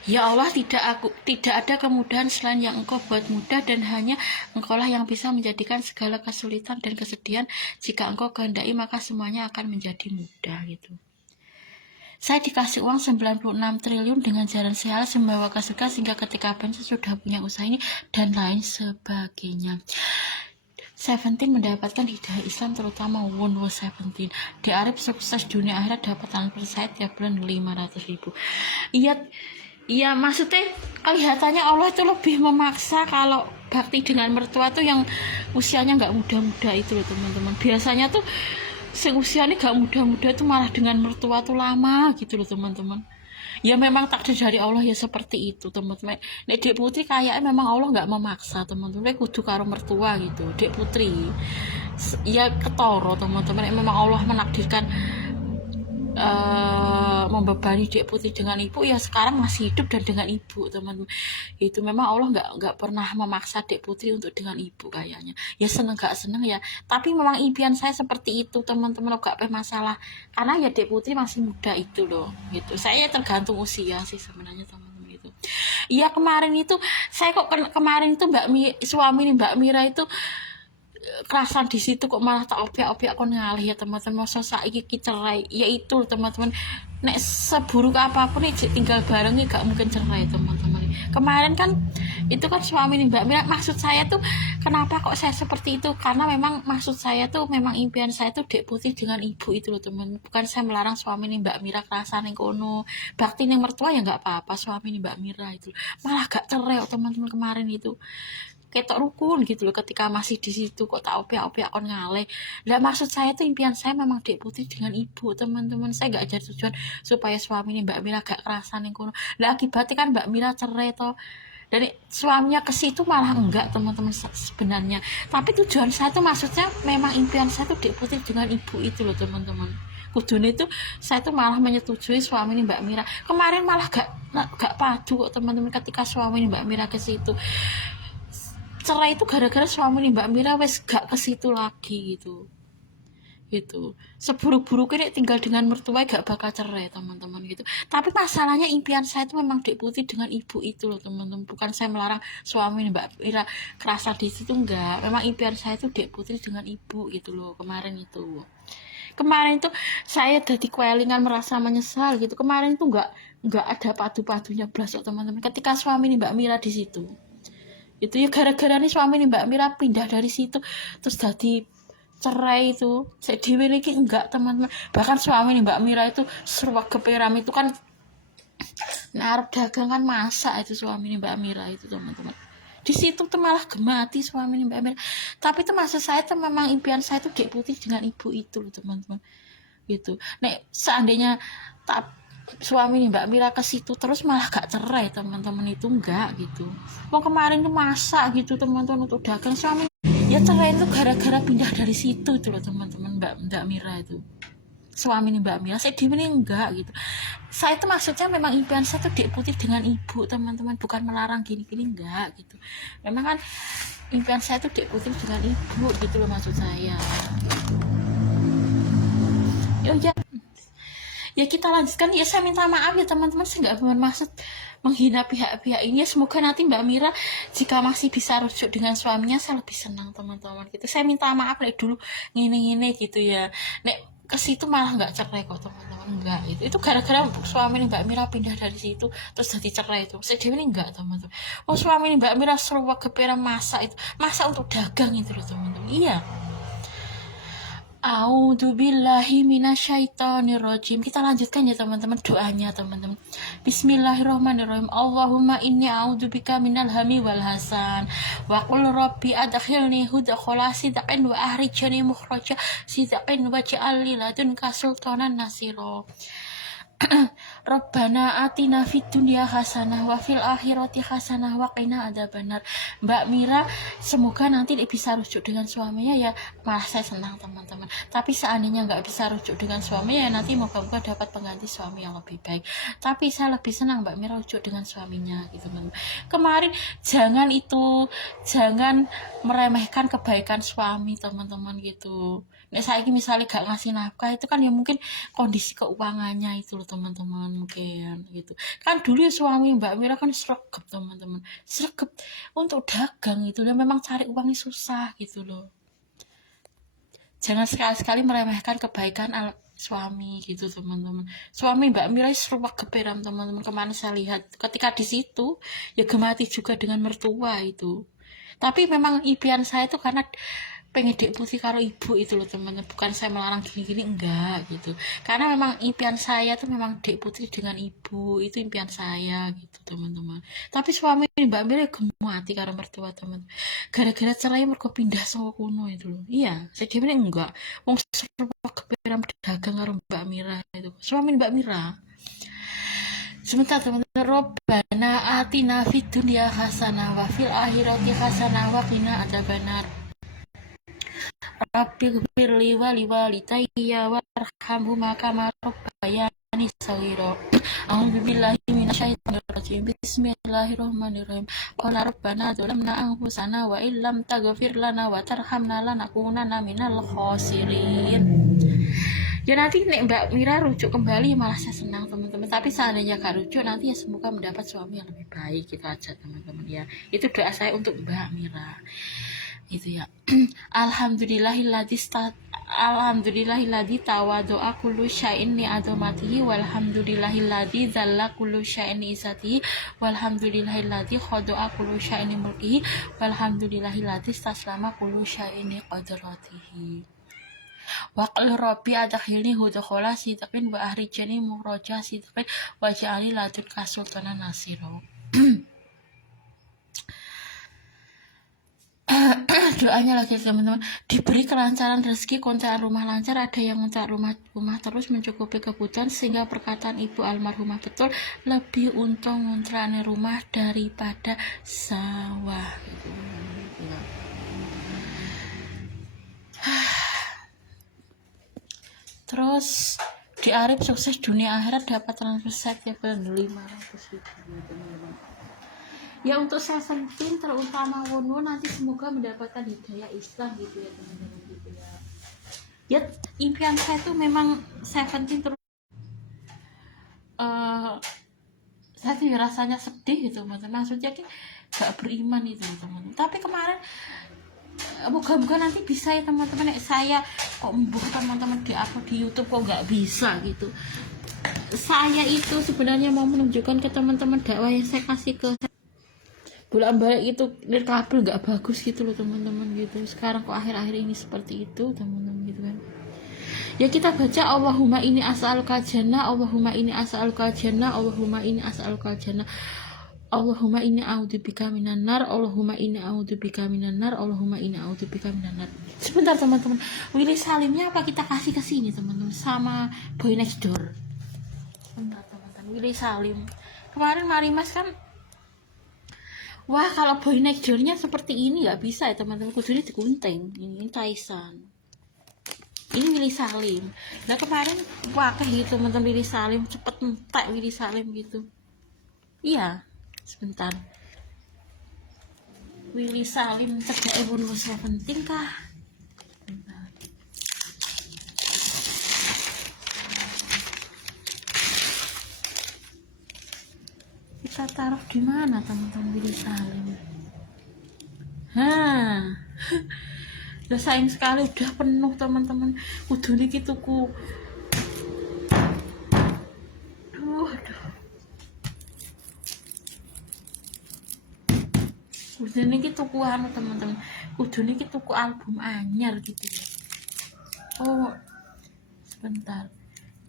Ya Allah, tidak ada kemudahan selain yang Engkau buat mudah, dan hanya Engkaulah yang bisa menjadikan segala kesulitan dan kesedihan. Jika Engkau kehendaki, maka semuanya akan menjadi mudah gitu. Saya dikasih uang 96 triliun dengan jalan sial membawa ke surga, sehingga ketika pensiun sudah punya usaha ini dan lain sebagainya. Seventeen mendapatkan hidayah Islam, terutama Wonwo Seventeen. Di Arif sukses dunia akhirat, dapat transfer saya tiap bulan 500.000. Iya, maksudnya kelihatannya Allah itu lebih memaksa kalau bakti dengan mertua tuh yang usianya nggak muda-muda itu loh teman-teman. Biasanya tuh usianya nggak muda-muda tuh malah dengan mertua tuh lama gitu loh teman-teman. Ya memang takdir dari Allah ya seperti itu teman-teman. Nek Dek Putri kayaknya memang Allah nggak memaksa teman-teman, kudu karo mertua gitu. Dek Putri ya ketoro teman-teman, memang Allah menakdirkan membebani Dek Putri dengan ibu, ya sekarang masih hidup dan dengan ibu teman-teman. Itu memang Allah nggak pernah memaksa Dek Putri untuk dengan ibu kayaknya. Ya seneng gak seneng ya, tapi memang impian saya seperti itu teman-teman, gak apa masalah karena ya Dek Putri masih muda itu loh gitu. Saya tergantung usia sih sebenarnya teman-teman itu. Iya, kemarin itu saya kok kemarin itu suami Mbak Mira itu kerasan di situ kok malah tak opiak kon ngalih ya teman-teman. Masa saiki cerai, ya itu teman-teman, nek seburuk apapun nih tinggal bareng gak mungkin cerai teman-teman. Kemarin kan itu kan suami Mbak Mira, maksud saya tuh kenapa kok saya seperti itu, karena memang maksud saya tuh memang impian saya tuh Dek Putri dengan ibu itu loh teman. Bukan saya melarang suami Mbak Mira kerasan yang kono, bakti yang mertua ya nggak apa-apa suami Mbak Mira itu, malah gak cerai teman-teman kemarin itu. Ketok rukun gitu loh ketika masih di situ, kok tak opiak kon ngaleh. Lah maksud saya tuh impian saya memang Dek Putri dengan ibu teman-teman. Saya gak jadi tujuan supaya suami Mbak Mira gak kerasan yang kono. Lah akibatnya kan Mbak Mira cerai toh, dan suaminya ke situ malah enggak teman-teman sebenarnya. Tapi tujuan saya tuh maksudnya memang impian saya tuh Dek Putri dengan ibu itu loh teman-teman. Kudune itu saya tuh malah menyetujui suami Mbak Mira. Kemarin malah gak padu kok teman-teman ketika suami Mbak Mira ke situ. Cerai itu gara-gara suami Mbak Mira wes gak ke situ lagi gitu. Seburuk-buruknya tinggal dengan mertua gak bakal cerai teman-teman gitu. Tapi masalahnya impian saya itu memang Dek Putri dengan ibu itu loh teman-teman. Bukan saya melarang suami Mbak Mira kerasa di situ, enggak. Memang impian saya itu Dek Putri dengan ibu gitu loh kemarin itu. Kemarin tuh saya jadi kewelingan merasa menyesal gitu. Kemarin tuh enggak ada padu-padunya belas teman-teman ketika suami Mbak Mira di situ. Itu ya gara-gara nih suami Mbak Mira pindah dari situ terus jadi cerai itu. Saya dimiliki enggak teman-teman, bahkan suami Mbak Mira itu seruak kepiram itu kan narap dagangan masak itu suami Mbak Mira itu teman-teman. Di situ tuh malah gemati suami Mbak Mira. Tapi itu maksud saya tuh memang impian saya tuh Dek Putri dengan ibu itu loh teman-teman gitu. Nek seandainya tak suami Mbak Mira ke situ terus malah gak cerai teman-teman itu enggak gitu. Mau kemarin tuh masak gitu teman-teman untuk dagang, suami ya cerai itu gara-gara pindah dari situ itu loh teman-teman. Mbak Mira itu suami Mbak Mira, saya dimini enggak gitu. Saya itu maksudnya memang impian saya tuh Dek Putri dengan ibu teman-teman, bukan melarang gini-gini enggak gitu. Memang kan impian saya tuh Dek Putri dengan ibu gitu loh maksud saya. Ya kita lanjutkan ya. Saya minta maaf ya teman-teman, saya nggak bermaksud menghina pihak-pihak ini. Semoga nanti Mbak Mira jika masih bisa rujuk dengan suaminya, saya lebih senang teman-teman gitu. Saya minta maaf nek dulu ngene-ngene gitu ya, nek ke situ malah nggak cerai kok teman-teman, enggak itu gara-gara suami Mbak Mira pindah dari situ terus jadi cerai itu. Saya dewi enggak teman-teman. Oh suami Mbak Mira seruak kepera masak untuk dagang itu loh teman-teman. Iya. A'udzubillahi minasyaitonirrajim. Kita lanjutkan ya teman-teman doanya teman-teman. Bismillahirrahmanirrahim. Allahumma inni a'udzubika minal hami wal hasan. Wa qul rabbi adkhilni hudkhala sidqin wa ahrijni mukhraja sidqin waj'al li ladunka sultanan nasira. Rabbana atina fid dunya hasanah wa fil akhirati hasanah wa qina adzabannar. Mbak Mira semoga nanti bisa rujuk dengan suaminya ya, malah saya senang teman-teman. Tapi seandainya nggak bisa rujuk dengan suaminya ya nanti moga-moga dapat pengganti suami yang lebih baik. Tapi saya lebih senang Mbak Mira rujuk dengan suaminya gitu teman. Kemarin jangan meremehkan kebaikan suami teman-teman gitu. Nek saiki misalnya gak ngasih nafkah itu kan ya mungkin kondisi keuangannya itu loh teman-teman, mungkin gitu. Kan dulu ya suami Mbak Mira kan sregep teman-teman, sregep untuk dagang itu, dan memang cari uangnya susah gitu loh. Jangan sekali-sekali meremehkan kebaikan suami gitu teman-teman. Suami Mbak Mira serupa keperam teman-teman, kemana saya lihat ketika di situ ya gemati juga dengan mertua itu. Tapi memang impian saya itu karena pengen dek putih karo ibu itu loh teman-teman, bukan saya melarang gini-gini, enggak gitu, karena memang impian saya tuh memang dek putih dengan ibu, itu impian saya gitu teman-teman. Tapi suami Mbak Mira gemati karo mertua teman, gara-gara cerai mergo pindah saka kuno itu loh. Iya saya kira enggak, wong serupa kepikiran dagang karo Mbak Mira itu suami Mbak Mira. Sebentar teman-teman, Robbana atina fid dunya hasanah wa fil akhirati hasanah wa qina adzabannar. Rabbi ghfirli wa liwalidayya warhamhuma kama rabbayani shaghira. A'udzu billahi minasyaitonir rajim. Bismillahirrahmanirrahim. Qala rabbana dzalamna anfusana wa illam taghfir lana wa tarhamna lanakunanna minal khasirin. Ya nanti nek Mbak Mira rujuk kembali malah saya senang teman-teman. Tapi seandainya gak rujuk nanti ya semoga mendapat suami yang lebih baik, gitu aja teman-teman ya. Itu doa saya untuk Mbak Mira. Itu ya. Alhamdulillahilladzi tawadu'a kullu syai'in li azamatihi walhamdulillahilladzi dzalla kullu syai'in li izatihi walhamdulillahilladzi khada'a kullu syai'in li mulkihi walhamdulillahilladzi istaslama kullu syai'in li qadratihi. Wa qul rabbi adkhilni hudkhala sidqin wa ahrijni mukhraja sidqin waj'alni ladunka sultanan nasira. Doanya lagi teman-teman, diberi kelancaran rezeki, kontrakan rumah lancar, ada yang kontrak rumah terus mencukupi kebutuhan, sehingga perkataan ibu almarhumah betul, lebih untung kontrakan rumah daripada sawah. Terus di Arif sukses dunia akhirat, dapat transfer ya 500.000 teman-teman. Ya untuk Seventeen terutama Wonwo nanti semoga mendapatkan hidayah Islam gitu ya teman-teman gitu ya. Ya impian saya tuh memang Seventeen terus saya tuh ya rasanya sedih gitu teman-teman, maksudnya gak beriman itu teman-teman. Tapi kemarin moga-moga nanti bisa ya teman-teman. Saya kok teman-teman di upload di YouTube kok nggak bisa gitu. Saya itu sebenarnya mau menunjukkan ke teman-teman dakwah yang saya kasih ke bolak-balik itu kabel nggak bagus gitu loh teman-teman gitu. Sekarang kok akhir-akhir ini seperti itu teman-teman gitu kan. Ya kita baca Allahumma ini as'aluka jannah, Allahumma ini as'aluka jannah, Allahumma ini as'aluka jannah, Allahumma inni a'udzubika minan nar, Allahumma inni a'udzubika minan nar, Allahumma inni a'udzubika minan nar. Sebentar teman-teman, Willy Salimnya apa kita kasih ke sini teman-teman sama Boy Next Door. Sebentar teman-teman, Willy Salim. Kemarin Marimas kan, wah kalau Boy Next Door-nya seperti ini nggak bisa ya teman-teman, kudunya digunting. Ini Taisan. Ini Willy Salim. Nah kemarin wah kayak gitu teman-teman, Willy Salim cepet entek Willy Salim gitu. Iya. Sebentar, Willy Salim cegak Wonwo Seventeen kah? Bentar. Kita taruh di mana teman-teman Willy Salim? Udah sayang sekali, udah penuh teman-teman. Kudune iki tuku. Aduh. Kudune iki tuku anu teman-teman. Kudune iki tuku album anyar gitu ya. Oh, sebentar.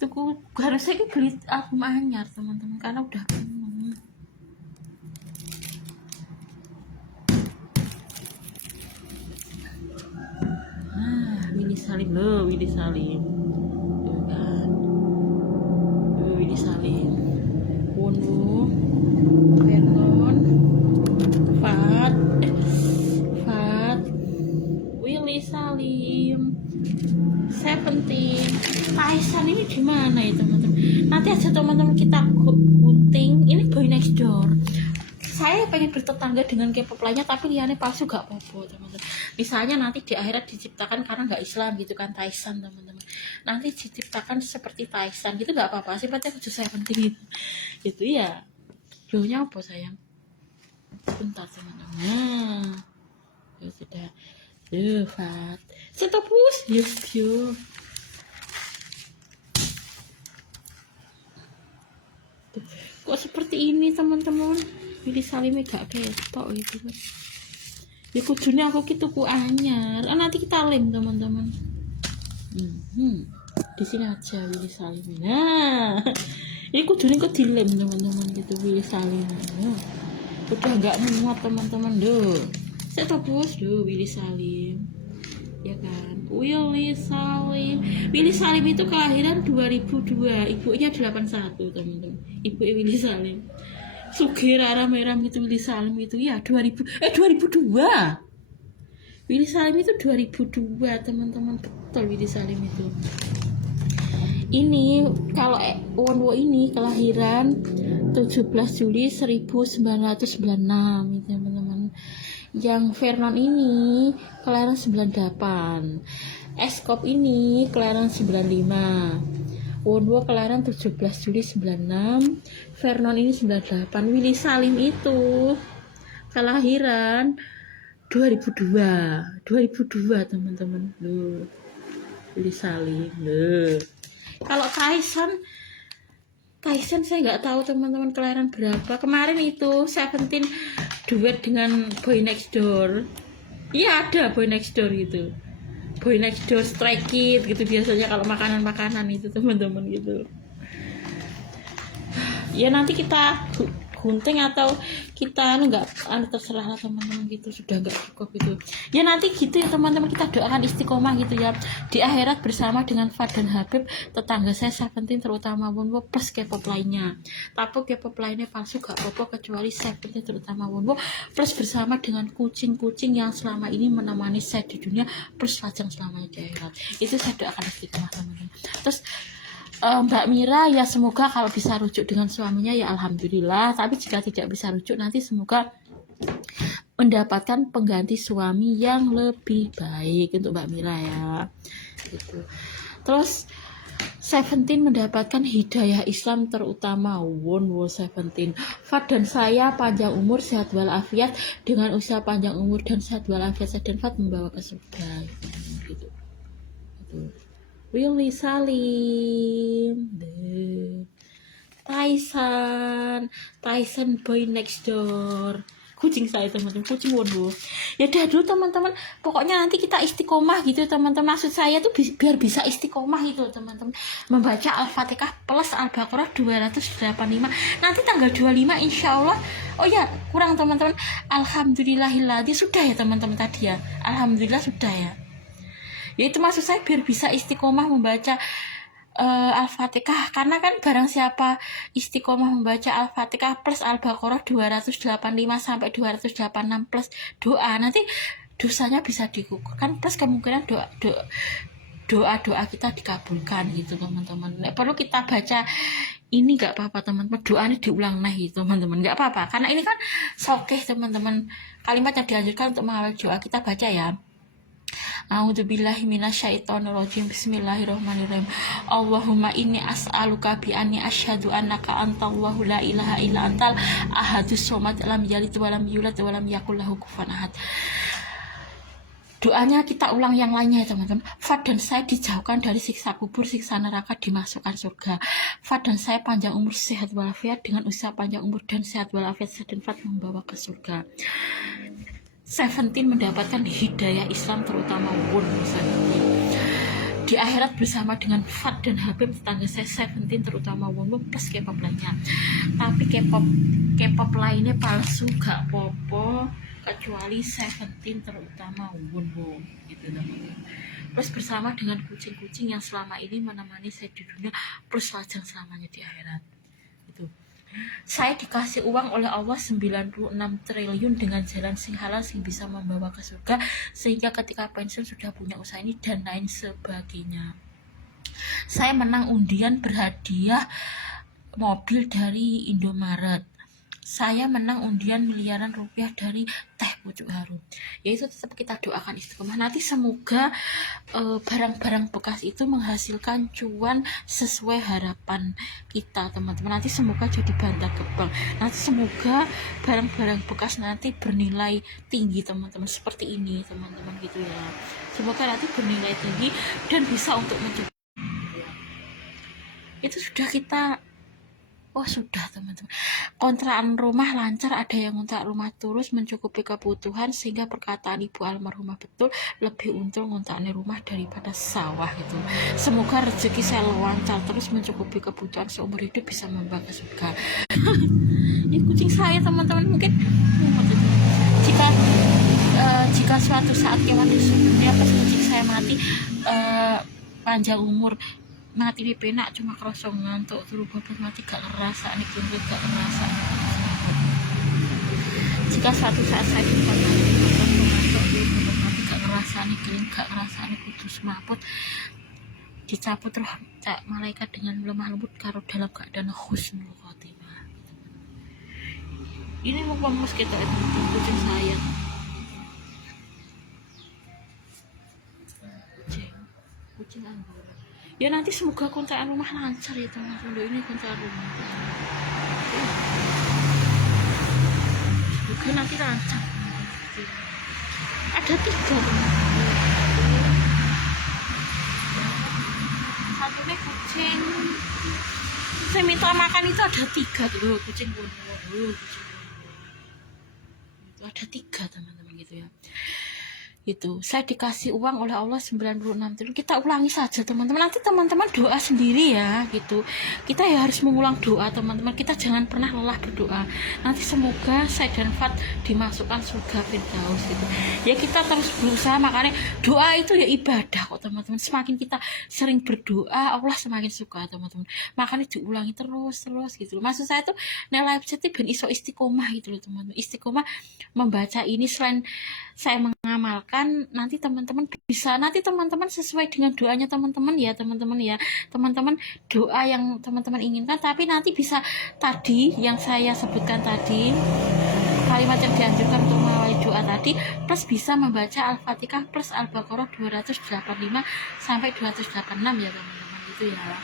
Tuku harusnya iki beli album anyar teman-teman karena udah penuh. Willy Salim loh, Willy Salim. Tuh kan. Willy Salim. Wonwo, Vernon, Fat, Willy Salim, Seventeen, Taisan ini di mana ya teman-teman? Nanti aja teman-teman kita gunting. Ini Boy Next Door. saya pengen bertetangga dengan K-pop lainnya tapi liane palsu gak apa-apa teman-teman. Misalnya nanti di akhirat diciptakan karena nggak Islam gitu kan, Taisan teman-teman, nanti diciptakan seperti Taisan gitu nggak apa-apa sih, berarti aku saya penting gitu ya. Duhnya apa sayang, bentar teman-teman. Ya sudah, Fat setopus yuk. Kok seperti ini teman-teman, pilih salimnya gak ketok gitu kan ya, kudune aku gitu ku anyar nanti kita lem teman-teman. Di sini aja pilih salimnya. Nah ini kudune kok dilem teman-teman gitu, pilih salimnya udah gak muat teman-teman. Saya topus pilih salim ya kan. Willy Salim itu kelahiran 2002, ibunya 81 teman-teman, ibu Willy Salim Sugih merah gitu. Willy Salim itu ya 2002. Willy Salim itu 2002 teman-teman, betul Willy Salim itu. Ini kalau Wonwo ini kelahiran 17 Juli 1996 itu teman-teman. Yang Vernon ini kelahiran 98, Eskop ini kelahiran 95, Wonwo kelahiran 17 Juli 96, Vernon ini 98. Willy Salim itu kelahiran 2002 teman-teman. Willy Salim. Kalau Tyson saya nggak tahu teman-teman kelahiran berapa. Kemarin itu Seventeen duet dengan Boy Next Door. Iya ada Boy Next Door gitu. Boy Next Door, Stray Kids gitu biasanya kalau makanan-makanan itu teman-teman gitu. Ya nanti kita gunting atau kita terserah lah teman-teman gitu, sudah nggak cukup gitu ya nanti gitu ya teman-teman. Kita doakan istiqomah gitu ya di akhirat bersama dengan Fat dan Habib, tetangga saya Seventeen terutama Wonwo plus K-pop lainnya. Tapi K-pop lainnya palsu gak apa-apa kecuali Seventeen terutama Wonwo plus bersama dengan kucing-kucing yang selama ini menemani saya di dunia plus Lajang selamanya di akhirat. Itu saya doakan istiqomah teman-teman. Terus Mbak Mira ya semoga kalau bisa rujuk dengan suaminya ya alhamdulillah, tapi jika tidak bisa rujuk nanti semoga mendapatkan pengganti suami yang lebih baik untuk Mbak Mira ya gitu. Terus Seventeen mendapatkan hidayah Islam terutama Wonwo Seventeen. Fat dan saya panjang umur sehat walafiat, dengan usia panjang umur dan sehat walafiat saya dan Fat membawa ke surga gitu. Willy Salim, Tyson Boy Next Door, kucing saya teman-teman, kucing Wonwo. Ya udah dulu teman-teman, pokoknya nanti kita istiqomah gitu teman-teman. Maksud saya tuh biar bisa istiqomah itu teman-teman, membaca Al-Fatihah plus Al-Baqarah 285. Nanti tanggal 25 insya Allah. Oh ya kurang teman-teman, alhamdulillahilladzi sudah ya teman-teman tadi ya, alhamdulillah sudah ya. Yaitu maksud saya biar bisa istiqomah membaca Al-Fatihah, karena kan barang siapa istiqomah membaca Al-Fatihah plus Al-Baqarah 285 sampai 286 plus doa, nanti dosanya bisa digugurkan plus kemungkinan doa kita dikabulkan gitu teman-teman. Perlu kita baca ini nggak apa-apa teman-teman, doanya diulang gitu teman-teman, nggak apa-apa karena ini kan sokeh teman-teman, kalimat yang dianjurkan untuk mengawal doa kita baca ya. A'udzubillahi minasyaitonirrajim. Bismillahirrahmanirrahim. Allahumma inni as'aluka bi anni asyhadu annaka antallahu la ilaha illa antal ahadus somad lam yalid wa lam yulad wa lam yakul lahu kufuwan ahad. Doanya kita ulang yang lainnya ya teman-teman. Fat dan saya dijauhkan dari siksa kubur, siksa neraka, dimasukkan surga. Fat dan saya panjang umur sehat walafiat, dengan usia panjang umur dan sehat walafiat saya dan Fat membawa ke surga. Seventeen mendapatkan hidayah Islam terutama Wonwo Seventeen di akhirat bersama dengan Fat dan Habib, tetangga saya Seventeen terutama Wonwo plus K-pop lainnya. Tapi K-pop lainnya palsu gak popo kecuali Seventeen terutama Wonwo gitu teman-teman. Plus bersama dengan kucing-kucing yang selama ini menemani saya di dunia plus Lajang selamanya di akhirat itu. Saya dikasih uang oleh Allah 96 triliun dengan jalan sing halal sing bisa membawa ke surga, sehingga ketika pensiun sudah punya usaha ini dan lain sebagainya. Saya menang undian berhadiah mobil dari Indomaret. saya menang undian miliaran rupiah dari teh pucuk harum. Yaitu tetap kita doakan istiqomah. Nanti semoga barang-barang bekas itu menghasilkan cuan sesuai harapan kita, teman-teman. Nanti semoga jadi bantar gebang. Nanti semoga barang-barang bekas nanti bernilai tinggi, teman-teman. Seperti ini, teman-teman, gitu ya. Semoga nanti bernilai tinggi dan bisa untuk mencoba. Itu sudah kita sudah, teman-teman. Kontrakan rumah lancar, ada yang ngontrak rumah terus mencukupi kebutuhan, sehingga perkataan ibu almarhumah betul, lebih untung ngontraknya rumah daripada sawah gitu. Semoga rezeki saya lancar terus mencukupi kebutuhan seumur hidup, bisa membawa ke surga. Ini kucing saya, teman-teman. Mungkin jika suatu saat kewan di sumbernya pas kucing saya mati, panjang umur, mati di penak cuma kerosong ngantuk turu bobot mati gak ngerasa nih kumpul gak ngerasa. Jika suatu saat saya jumpa mati ngantuk turu bobot mati gak ngerasa nih keling gak ngerasa nih kudus maput dicabut roh tak malaikat dengan lemah lembut karo dalam keadaan husnul khotimah. Ini mau pemus kita itu kucing saya. Kucing Anggora. Ya nanti semoga kontrakan rumah lancar ya, teman-teman. Ini kontrakan rumah. Semoga nanti lancar. Ada 3, teman-teman. Satunya kucing. Saya minta makan itu ada 3 tuh, kucing kucing. Itu ada 3, teman-teman, gitu ya. Itu saya dikasih uang oleh Allah 96 triliun. Kita ulangi saja, teman-teman. Nanti teman-teman doa sendiri ya, gitu. Kita ya harus mengulang doa, teman-teman. Kita jangan pernah lelah berdoa. Nanti semoga saya dan Fat dimasukkan surga Firdaus gitu. Ya kita terus berusaha, makanya doa itu ya ibadah kok, teman-teman. Semakin kita sering berdoa, Allah semakin suka, teman-teman. Makanya diulangi terus gitu. Maksud saya tuh nilai positif ben iso istiqomah gitu loh, teman-teman. Istiqomah membaca ini, selain saya mengamalkan, nanti teman-teman bisa, nanti teman-teman sesuai dengan doanya teman-teman ya, teman-teman doa yang teman-teman inginkan, tapi nanti bisa tadi yang saya sebutkan tadi, kalimat yang dianjurkan untuk mengawali doa tadi, plus bisa membaca Al-Fatihah plus Al-Baqarah 285 sampai 286 ya, teman-teman, gitu ya.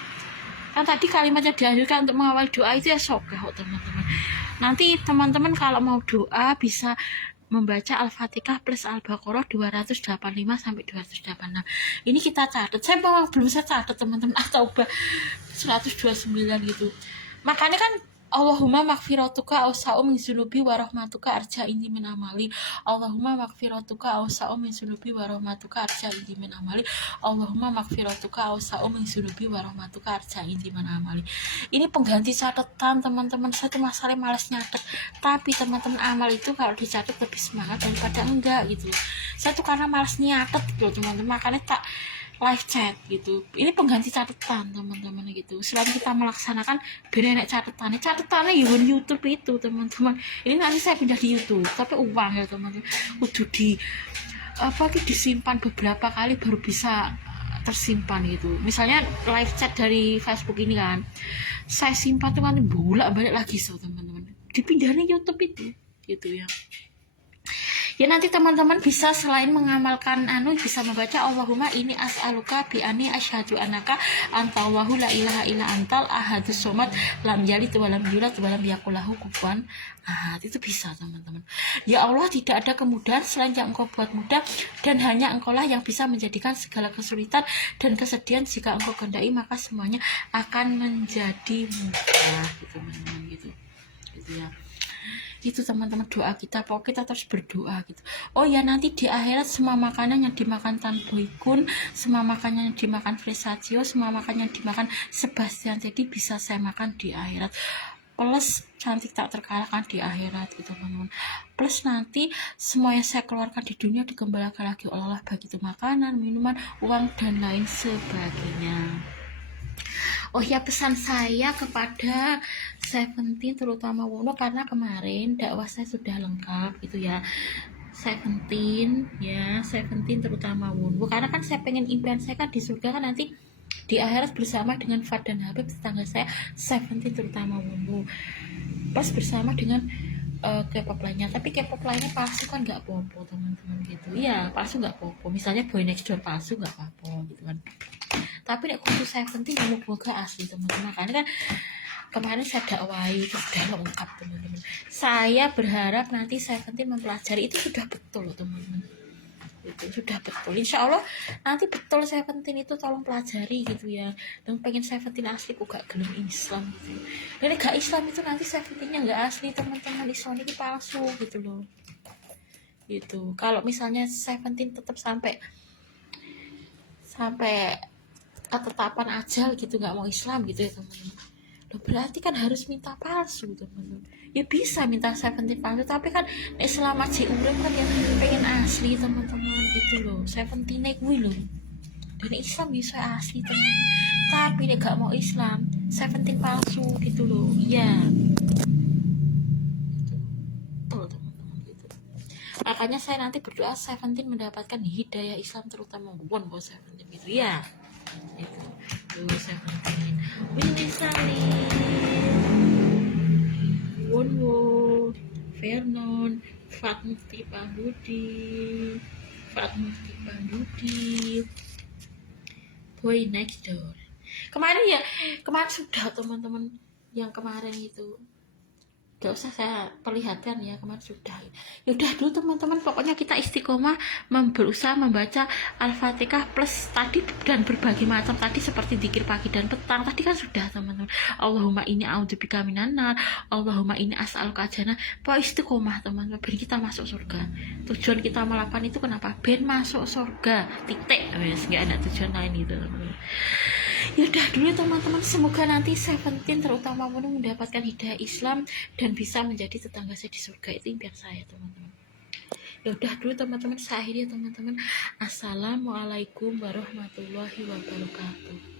Kan tadi kalimat yang dianjurkan untuk mengawali doa itu ya sogah kok, teman-teman. Nanti teman-teman kalau mau doa bisa membaca Al-Fatihah plus Al-Baqarah 285 sampai 286. Ini kita catat. Saya belum saya catat, teman-teman. Coba 129 gitu. Makanya kan Allahumma maghfiratuka awsa'u min zunubi wa rahmatuka arja indi min amali. Allahumma maghfiratuka awsa'u min zunubi wa rahmatuka arja indi min amali. Allahumma maghfiratuka awsa'u min zunubi wa rahmatuka arja indi min amali. Ini pengganti catatan, teman-teman. Saya tuh masalah malas nyatet. Tapi teman-teman, amal itu kalau dicatat lebih semangat daripada enggak gitu. Saya tuh karena malas nyatet gitu, teman-teman. Makanya tak live chat gitu. Ini pengganti catatan, teman-teman, gitu. Selain kita melaksanakan berenek catatannya YouTube itu, teman-teman. Ini nanti saya pindah di YouTube, tapi uang ya, teman-teman. Udah disimpan beberapa kali baru bisa tersimpan gitu. Misalnya live chat dari Facebook ini kan, saya simpan tuh nanti bolak-balik lagi, teman-teman. Dipindahin YouTube itu, gitu ya. Ya nanti teman-teman bisa selain mengamalkan bisa membaca Allahumma ini as'aluka bi ani asyhadu annaka anta Allahu la ilaha illa antal ahadus somad lam yalid wa lam yulad wa lam yakul lahu kufuwan ahad. Itu bisa, teman-teman. Ya Allah, tidak ada kemudahan selain yang Engkau buat mudah, dan hanya Engkau lah yang bisa menjadikan segala kesulitan dan kesedihan. Jika Engkau kehendaki maka semuanya akan menjadi mudah, gitu, teman-teman, gitu ya. Itu, teman-teman, doa kita. Pokoknya kita terus berdoa gitu. Oh ya, nanti di akhirat semua makanan yang dimakan Tan Boykun, semua makanan yang dimakan Fresaccio, semua makanan yang dimakan Sebastian jadi bisa saya makan di akhirat. Plus cantik tak terkalahkan di akhirat gitu, teman-teman. Plus nanti semua yang saya keluarkan di dunia dikembalikan lagi oleh Allah, baik itu makanan, minuman, uang, dan lain sebagainya. Oh ya, pesan saya kepada Seventeen terutama Wono, karena kemarin dakwah saya sudah lengkap gitu ya. Seventeen terutama Wono, karena kan saya pengen impian saya kan di surga kan nanti di akhirat bersama dengan Fad dan Habib tetangga saya. Seventeen terutama Wono plus bersama dengan K-pop lainnya. Tapi K-pop lainnya palsu kan nggak apa-apa teman-teman gitu. Iya palsu nggak apa-apa, misalnya Boy Next Door palsu nggak apa-apa gitu kan. Tapi nek khusus Seventeen moga asli teman-teman, makanya kan kemarin saya dakwai itu sudah lengkap teman-teman. Saya berharap nanti Seventeen mempelajari itu sudah betul teman-teman, itu sudah betul, insya Allah nanti betul Seventeen itu tolong pelajari gitu ya. Dan pengen Seventeen asli kok gak gelem Islam gitu, dan gak Islam itu nanti Seventeennya gak asli teman-teman, Islam itu palsu gitu loh gitu. Kalau misalnya Seventeen tetap sampai ketetapan ajal gitu nggak mau Islam gitu ya teman-teman, berarti kan harus minta palsu teman-teman. Ya bisa minta Seventeen palsu, tapi kan selama urip kan ya pengen asli teman-teman gitu loh. Seventeen gue loh, dan Islam bisa asli teman-teman, tapi nek gak mau Islam Seventeen palsu gitu loh. Iya betul teman-teman gitu. Makanya saya nanti berdoa Seventeen mendapatkan hidayah Islam, terutama One Go Seventeen gitu ya. Itu dulu Seventeen, Willy Salim, Wonwo, Vernon, Fatmukti Pambudi, Boy Next Door. Kemarin sudah teman-teman, yang kemarin itu gak usah saya perlihatkan ya, kemarin sudah. Ya udah dulu teman-teman, pokoknya kita istiqomah berusaha membaca Al-Fatihah plus tadi dan berbagai macam tadi seperti dzikir pagi dan petang tadi kan sudah teman-teman. Allahumma inni a'udzubika minan nar, Allahumma inni as'aluka jannah. Pokoknya istiqomah teman-teman, biar kita masuk surga. Tujuan kita melakukan itu kenapa? Ben masuk surga, titik. Wes nggak ada tujuan lain itu teman-teman. Ya udah dulu teman-teman, semoga nanti Seventeen terutama mendapatkan hidayah Islam dan bisa menjadi tetangga saya di surga, itu impian saya teman-teman. Ya udah dulu teman-teman, saya akhiri ya teman-teman. Assalamualaikum warahmatullahi wabarakatuh.